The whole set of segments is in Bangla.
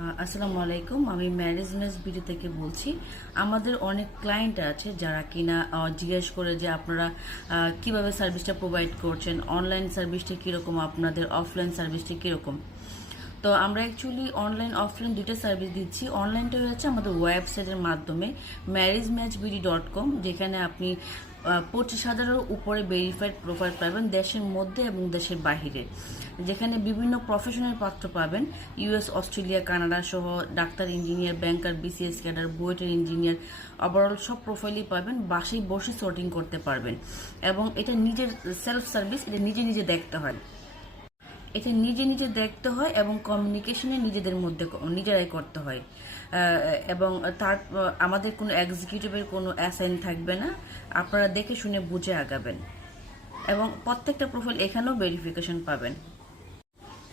আসসালামু আলাইকুম। আমি ম্যারেজ মেস বিডি থেকে বলছি। আমাদের অনেক ক্লায়েন্ট আছে যারা কিনা জিজ্ঞেস করে যে আপনারা কীভাবে সার্ভিসটা প্রোভাইড করছেন অনলাইন সার্ভিসটা কীরকম, আপনাদের অফলাইন সার্ভিসটা কীরকম। তো আমরা অ্যাকচুয়ালি অনলাইন অফলাইন দুটো সার্ভিস দিচ্ছি। অনলাইনটা হচ্ছে আমাদের ওয়েবসাইটের মাধ্যমে marriage match BD dot com যেখানে আপনি পঁচিশ হাজারের উপরে ভেরিফাইড প্রোফাইল পাবেন দেশের মধ্যে এবং দেশের বাহিরে। যেখানে বিভিন্ন প্রফেশনাল পাত্র পাবেন। ইউএস অস্ট্রেলিয়া কানাডা সহ doctor engineer banker BCS cadre বুয়েটের ইঞ্জিনিয়ার ওভারঅল সব প্রোফাইলই পাবেন। বাসেই বসে sorting করতে পারবেন। এবং এটা নিজের সেলফ সার্ভিস এটা নিজে নিজে দেখতে হয়। এটা নিজে নিজে দেখতে হয় এবং কমিউনিকেশনে নিজেদের মধ্যে নিজেরাই করতে হয়। এবং তার আমাদের কোনো এক্সিকিউটিভের কোনো অ্যাসাইন থাকবে না। আপনারা দেখে শুনে বুঝে আগাবেন। এবং প্রত্যেকটা প্রোফাইল এখানেও ভেরিফিকেশন পাবেন।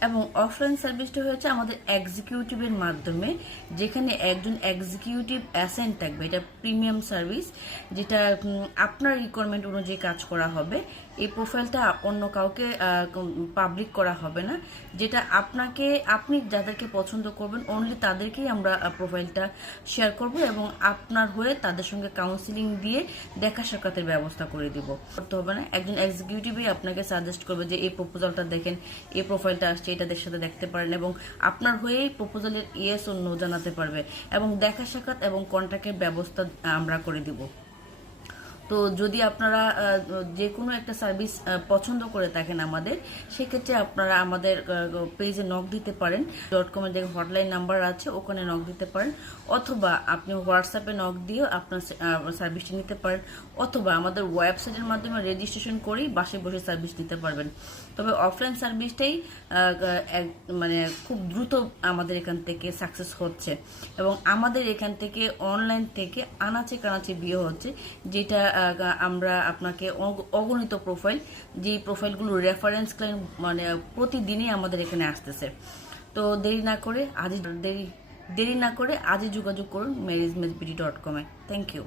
এবং অফলাইন সার্ভিসটা হয়েছে আমাদের এক্সিকিউটিভের মাধ্যমে, যেখানে একজন এক্সিকিউটিভ অ্যাসেন্ট থাকবে। এটা প্রিমিয়াম সার্ভিস যেটা আপনার রিকোয়ারমেন্ট অনুযায়ী কাজ করা হবে। এই প্রোফাইলটা অন্য কাউকে পাবলিক করা হবে না। যেটা আপনাকে, আপনি যাদেরকে পছন্দ করবেন অনলি তাদেরকেই আমরা প্রোফাইলটা শেয়ার করব এবং আপনার হয়ে তাদের সঙ্গে কাউন্সিলিং দিয়ে দেখা সাক্ষাতের ব্যবস্থা করে দিব। করতে হবে না। একজন এক্সিকিউটিভই আপনাকে সাজেস্ট করবে যে, এই প্রপোজালটা দেখেন, এই প্রোফাইলটা আসছে এটাদের সাথে দেখতে পারেন এবং আপনার হয়েই প্রপোজালের ইয়েস নো জানাতে পারবে এবং দেখা সাক্ষাৎ এবং কন্ট্যাক্টের ব্যবস্থা আমরা করে দিব। তো যদি আপনারা যে কোনো একটা সার্ভিস পছন্দ করে থাকেন আমাদের, সেক্ষেত্রে আপনারা আমাদের পেজে নক দিতে পারেন। ডট কমের যে হটলাইন নাম্বার আছে, ওখানে নক দিতে পারেন। অথবা আপনি হোয়াটসঅ্যাপে নক দিয়ে আপনার সার্ভিসটি নিতে পারেন। অথবা আমাদের ওয়েবসাইটের মাধ্যমে রেজিস্ট্রেশন করেই বাসে বসে সার্ভিস নিতে পারবেন। তবে অফলাইন সার্ভিসটাই মানে খুব দ্রুত আমাদের এখান থেকে সাকসেস হচ্ছে। এবং আমাদের এখান থেকে অনলাইন থেকে আনাচে কানাচে বিয়ে হচ্ছে, যেটা আমরা আপনাকে অগণিত প্রোফাইল যে প্রোফাইলগুলো রেফারেন্স ক্লাইন্ট মানে প্রতিদিনই আমাদের এখানে আসতেছে। তো দেরি না করে আজই দেরি দেরি না করে আজই যোগাযোগ করুন ম্যারেজমেন্ট মেজবিডি ডট কমে থ্যাংক ইউ